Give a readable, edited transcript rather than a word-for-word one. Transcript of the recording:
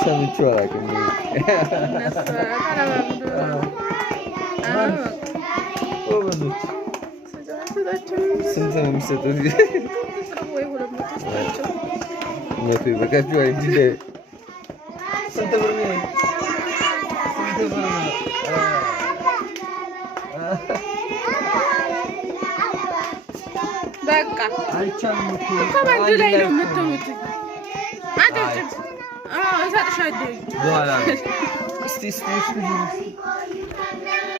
ሰምቼው አላውቅም። ስንት ነው የሚሰጡት? መቶ ይበቃችኋል እንጂ ስንት ብር ነው? ስንት ብር ነው? በቃ አይቻልም እኮ ከበንዱ ላይ ነው የምትሉት። አጥጭት እሰጥሻለሁ በኋላ እስቲ